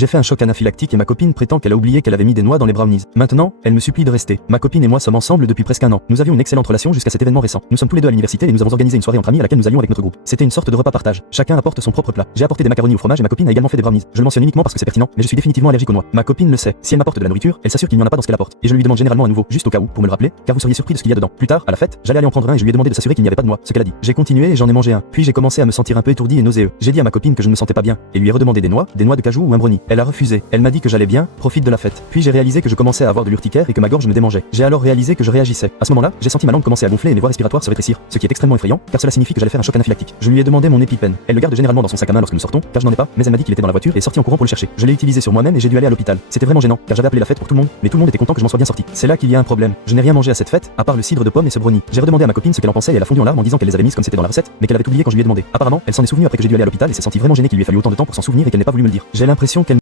J'ai fait un choc anaphylactique et ma copine prétend qu'elle a oublié qu'elle avait mis des noix dans les brownies. Maintenant, elle me supplie de rester. Ma copine et moi sommes ensemble depuis presque un an. Nous avions une excellente relation jusqu'à cet événement récent. Nous sommes tous les deux à l'université et nous avons organisé une soirée entre amis à laquelle nous allions avec notre groupe. C'était une sorte de repas partage. Chacun apporte son propre plat. J'ai apporté des macaronis au fromage et ma copine a également fait des brownies. Je le mentionne uniquement parce que c'est pertinent, mais je suis définitivement allergique aux noix. Ma copine le sait. Si elle m'apporte de la nourriture, elle s'assure qu'il n'y en a pas dans ce qu'elle apporte. Et je lui demande généralement à nouveau, juste au cas où, pour me le rappeler, car vous seriez surpris de ce qu'il y a dedans. Plus tard, à la fête, j'allais aller en prendre un et je lui ai demandé de s'assurer qu'il n'y avait pas de noix, ce qu'elle a dit. J'ai continué et j'en ai mangé un. Puis j'ai commencé à me sentir un peu étourdi et nauséeux. J'ai dit à ma copine que je ne me sentais pas bien et lui ai redemandé des noix de cajou ou un brownie. Elle a refusé. Elle m'a dit que j'allais bien, profite de la fête. Puis j'ai réalisé que je commençais à avoir de l'urticaire et que ma gorge me démangeait. J'ai alors réalisé que je réagissais. À ce moment-là, j'ai senti ma langue commencer à gonfler et mes voies respiratoires se rétrécir, ce qui est extrêmement effrayant, car cela signifie que j'allais faire un choc anaphylactique. Je lui ai demandé mon EpiPen. Elle le garde généralement dans son sac à main lorsque nous sortons, car je n'en ai pas, mais elle m'a dit qu'il était dans la voiture et est sorti en courant pour le chercher. Je l'ai utilisé sur moi-même et j'ai dû aller à l'hôpital. C'était vraiment gênant, car j'avais appelé la fête pour tout le monde, mais tout le monde était content que je m'en sois bien sorti. C'est là qu'il y a un problème. Je n'ai rien mangé à cette fête, à part le cidre de pomme et ce brownie. J'ai redemandé à ma copine ce qu'elle en pensait et elle a fondu en larmes en disant qu'elle les avait mises comme c'était dans la recette, mais qu'elle avait oublié quand je lui ai demandé. Apparemment, elle s'en est souvenue après que j'ai dû aller à l'hôpital et s'est sentie vraiment gênée qu'il lui ait fallu autant de temps pour s'en souvenir et qu'elle n'ait pas voulu me le dire. J'ai l'impression qu'elle